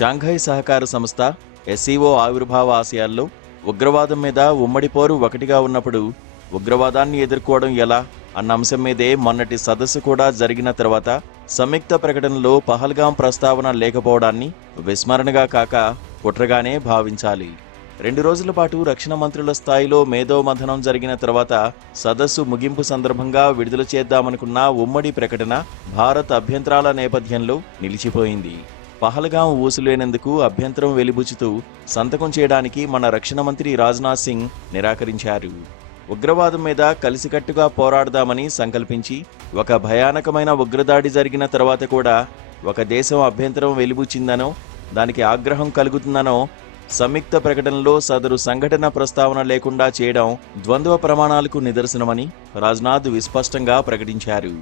Shanghai సహకార సంస్థ SCO ఆవిర్భావ ఆశయాల్లో ఉగ్రవాదం మీద ఉమ్మడి పోరు ఒకటిగా ఉన్నప్పుడు ఉగ్రవాదాన్ని ఎదుర్కోవడం ఎలా అన్న అంశం మీదే మొన్నటి సదస్సు కూడా జరిగిన తర్వాత సంయుక్త ప్రకటనలో పహల్గాం ప్రస్తావన లేకపోవడాన్ని విస్మరణగా కాక కుట్రగానే భావించాలి. 2 రోజుల పాటు రక్షణ మంత్రుల స్థాయిలో మేధోమథనం జరిగిన తర్వాత సదస్సు ముగింపు సందర్భంగా విడుదల చేద్దామనుకున్న ఉమ్మడి ప్రకటన భారత్ అభ్యంతరాల నేపథ్యంలో నిలిచిపోయింది. పహల్గాం ఊసులేనందుకు అభ్యంతరం వెలిబుచ్చుతూ సంతకం చేయడానికి మన రక్షణ మంత్రి రాజ్నాథ్ సింగ్ నిరాకరించారు. ఉగ్రవాదం మీద కలిసికట్టుగా పోరాడదామని సంకల్పించి ఒక భయానకమైన ఉగ్రదాడి జరిగిన తర్వాత కూడా ఒక దేశం అభ్యంతరం వెలిబుచ్చిందనో దానికి ఆగ్రహం కలుగుతుందనో సంయుక్త ప్రకటనలో సదరు సంఘటన ప్రస్తావన లేకుండా చేయడం ద్వంద్వ ప్రమాణాలకు నిదర్శనమని రాజ్నాథ్ విస్పష్టంగా ప్రకటించారు.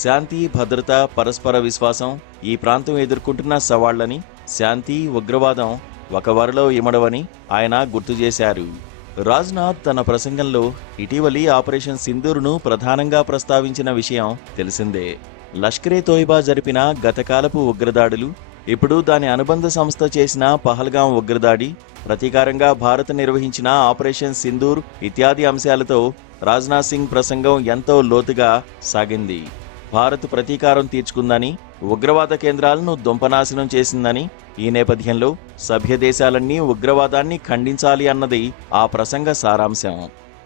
శాంతి, భద్రత, పరస్పర విశ్వాసం ఈ ప్రాంతం ఎదుర్కొంటున్న సవాళ్లని, శాంతి, ఉగ్రవాదం ఒక వరలో ఇమడవని ఆయన గుర్తు చేశారు. రాజ్నాథ్ తన ప్రసంగంలో ఇటీవలి ఆపరేషన్ సింధూర్ను ప్రధానంగా ప్రస్తావించిన విషయం తెలిసిందే. లష్కరే తోయిబా జరిపిన గతకాలపు ఉగ్రదాడులు, ఇప్పుడు దాని అనుబంధ సంస్థ చేసిన పహల్గాం ఉగ్రదాడి, ప్రతీకారంగా భారత్ నిర్వహించిన ఆపరేషన్ సింధూర్ ఇత్యాది అంశాలతో రాజ్నాథ్ సింగ్ ప్రసంగం ఎంతో లోతుగా సాగింది. భారత్ ప్రతీకారం తీర్చుకుందని, ఉగ్రవాద కేంద్రాలను దుంపనాశనం చేసిందని, ఈ నేపథ్యంలో సభ్య దేశాలన్నీ ఉగ్రవాదాన్ని ఖండించాలి అన్నది ఆ ప్రసంగ సారాంశం.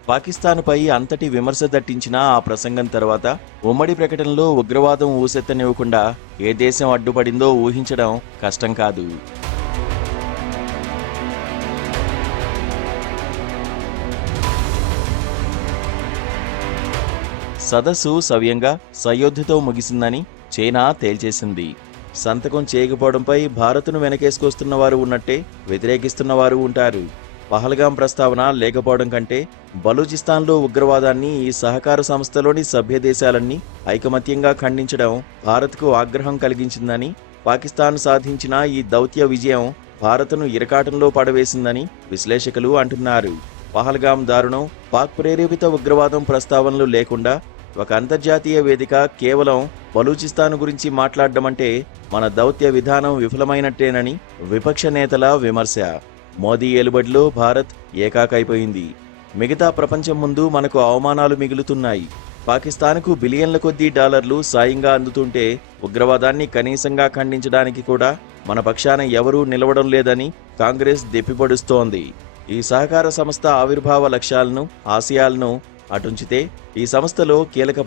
పాకిస్తాన్పై అంతటి విమర్శ దట్టించిన ఆ ప్రసంగం తర్వాత ఉమ్మడి ప్రకటనలో ఉగ్రవాదం ఊసెత్తనివ్వకుండా ఏ దేశం అడ్డుపడిందో ఊహించడం కష్టం కాదు. సదస్సు సవ్యంగా సయోధ్యతో ముగిసిందని చైనా తేల్చేసింది. సంతకం చేయకపోవడంపై భారత్ను వెనకేసుకొస్తున్న వారు ఉన్నట్టే వ్యతిరేకిస్తున్న వారు ఉంటారు. పహల్గాం ప్రస్తావన లేకపోవడం కంటే బలూచిస్తాన్లో ఉగ్రవాదాన్ని ఈ సహకార సంస్థలోని సభ్య దేశాలన్నీ ఐకమత్యంగా ఖండించడం భారత్కు ఆగ్రహం కలిగించిందని, పాకిస్తాన్ సాధించిన ఈ దౌత్య విజయం భారత్ను ఇరకాటంలో పడవేసిందని విశ్లేషకులు అంటున్నారు. పహల్గాం దారుణం, పాక్ ప్రేరేపిత ఉగ్రవాదం ప్రస్తావనలు లేకుండా ఒక అంతర్జాతీయ వేదిక కేవలం బలూచిస్తాన్ గురించి మాట్లాడడమంటే మన దౌత్య విధానం విఫలమైనట్టేనని విపక్ష నేతల విమర్శ. మోదీ ఏలుబడిలో భారత్ ఏకాకైపోయింది. మిగతా ప్రపంచం ముందు మనకు అవమానాలు మిగులుతున్నాయి. పాకిస్తాన్కు బిలియన్ల కొద్దీ డాలర్లు సాయంగా అందుతుంటే ఉగ్రవాదాన్ని కనీసంగా ఖండించడానికి కూడా మన పక్షాన ఎవరూ నిలవడం లేదని కాంగ్రెస్ దెప్పిపొడుస్తోంది. ఈ సహకార సంస్థ ఆవిర్భావ లక్ష్యాలను, ఆశయాలను అటుంచితే ఈ సంస్థలో కీలక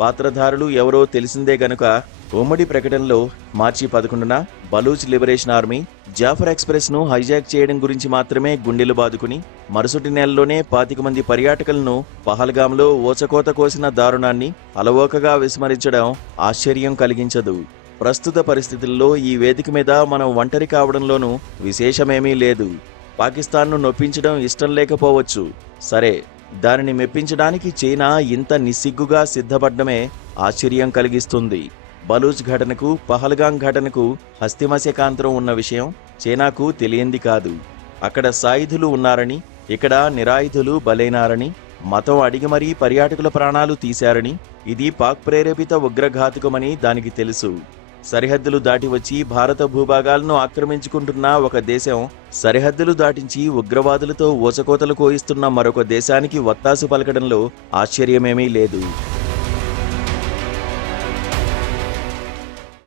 పాత్రధారులు ఎవరో తెలిసిందే గనుక ఉమ్మడి ప్రకటనలో మార్చి 11న బలూచ్ లిబరేషన్ ఆర్మీ జాఫర్ ఎక్స్ప్రెస్ను హైజాక్ చేయడం గురించి మాత్రమే గుండెలు బాదుకుని మరుసటి నెలలోనే 25 మంది పర్యాటకులను పహల్గాంలో ఓచకోత కోసిన దారుణాన్ని అలవోకగా విస్మరించడం ఆశ్చర్యం కలిగించదు. ప్రస్తుత పరిస్థితుల్లో ఈ వేదిక మీద మనం ఒంటరి కావడంలోనూ విశేషమేమీ లేదు. పాకిస్తాన్ను నొప్పించడం ఇష్టం లేకపోవచ్చు, సరే, దానిని మెప్పించడానికి చైనా ఇంత నిస్సిగ్గుగా సిద్ధపడ్డమే ఆశ్చర్యం కలిగిస్తుంది. బలూచ్ ఘటనకు, పహల్గాం ఘటనకు హస్తిమస్యకాంతరం ఉన్న విషయం చైనాకు తెలియంది కాదు. అక్కడ సాయుధులు ఉన్నారని, ఇక్కడ నిరాయుధులు బలైనారని, మతం అడిగి మరీ పర్యాటకుల ప్రాణాలు తీశారని, ఇది పాక్ ప్రేరేపిత ఉగ్రఘాతుకమని దానికి తెలుసు. సరిహద్దులు దాటి వచ్చి భారత భూభాగాలను ఆక్రమించుకుంటున్న ఒక దేశం సరిహద్దులు దాటించి ఉగ్రవాదులతో ఊచకోతలు కోయిస్తున్న మరొక దేశానికి వత్తాసు పలకడంలో ఆశ్చర్యమేమీ లేదు.